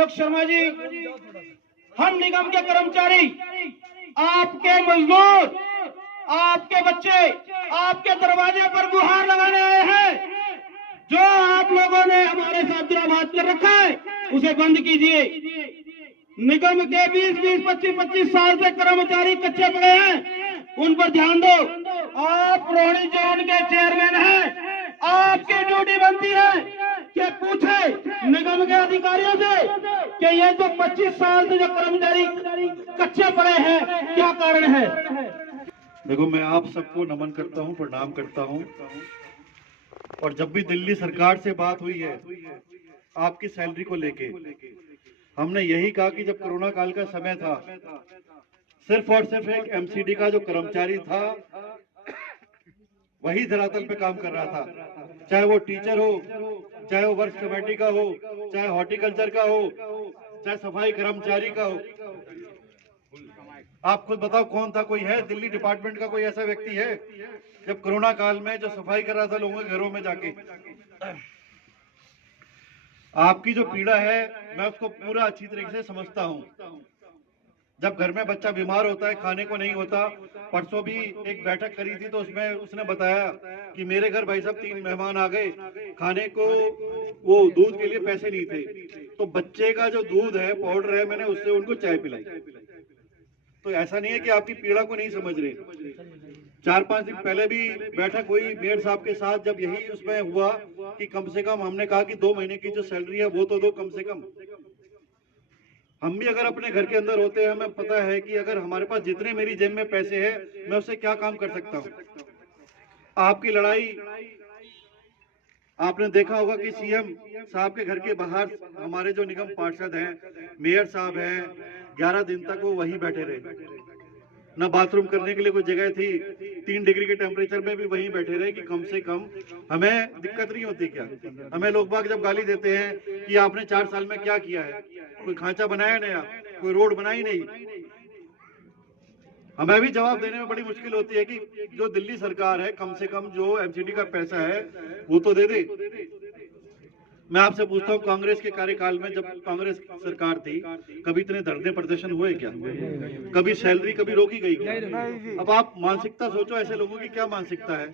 आलोक शर्मा जी, हम निगम के कर्मचारी, आपके मजदूर, आपके बच्चे आपके दरवाजे पर गुहार लगाने आए हैं। जो आप लोगों ने हमारे साथ दुराभास कर रखा है उसे बंद कीजिए। निगम के 20-20, 25-25 साल से कर्मचारी कच्चे पड़े हैं, उन पर ध्यान दो। आप रोहिणी जोन के चेयरमैन हैं, आपकी ड्यूटी बनती है कि पूछे निगम के अधिकारियों से कि ये जो 25 साल से जो कर्मचारी कच्चे पड़े हैं क्या कारण है। देखो, मैं आप सबको नमन करता हूं, प्रणाम करता हूं। और जब भी दिल्ली सरकार से बात हुई है आपकी सैलरी को लेके, हमने यही कहा कि जब कोरोना काल का समय था, सिर्फ और सिर्फ एक एमसीडी का जो कर्मचारी था वही धरातल पे काम कर रहा था, चाहे वो टीचर हो, चाहे वो वर्क्स कमेटी का हो, चाहे हॉर्टिकल्चर का हो, चाहे सफाई कर्मचारी का हो। आप खुद बताओ कौन था? कोई है दिल्ली डिपार्टमेंट का कोई ऐसा व्यक्ति है जब कोरोना काल में जो सफाई कर रहा था लोगों के घरों में जाके? आपकी जो पीड़ा है मैं उसको पूरा अच्छी तरीके से समझता हूँ। जब घर में बच्चा बीमार होता है, खाने को नहीं होता, परसों भी एक बैठक करी थी तो उसमें उसने बताया कि मेरे घर भाई साहब 3 मेहमान आ गए, खाने को वो दूध के लिए पैसे नहीं थे, तो बच्चे का जो दूध है, पाउडर है, मैंने उससे उनको चाय पिलाई। तो ऐसा नहीं है कि आपकी पीड़ा को नहीं समझ रहे। 4-5 दिन पहले भी बैठक हुई मेयर साहब के साथ, जब यही उसमें हुआ कि कम से कम हमने कहा कि 2 महीने की जो सैलरी है वो तो दो कम से कम। हम भी अगर अपने घर के अंदर होते हैं, हमें पता है कि अगर हमारे पास जितने मेरी जेब में पैसे हैं मैं उससे क्या काम कर सकता हूँ। आपकी लड़ाई आपने देखा होगा कि सीएम साहब के घर के बाहर हमारे जो निगम पार्षद हैं, मेयर साहब हैं, 11 दिन तक वो वहीं बैठे रहे। न बाथरूम करने के लिए कोई जगह थी, 3 डिग्री के टेम्परेचर में भी वहीं बैठे रहे कि कम से कम हमें दिक्कत नहीं होती क्या। हमें लोग बाग जब गाली देते हैं कि आपने 4 साल में क्या किया है, कोई खांचा बनाया नया, कोई रोड बनाई नहीं, हमें भी जवाब देने में बड़ी मुश्किल होती है कि जो दिल्ली सरकार है कम से कम जो एमसीडी का पैसा है वो तो दे दे। मैं आपसे पूछता हूँ, कांग्रेस के कार्यकाल में जब कांग्रेस सरकार थी कभी इतने धरने प्रदर्शन हुए क्या? कभी सैलरी कभी रोकी गई क्या? अब आप मानसिकता सोचो, ऐसे लोगों की क्या मानसिकता है।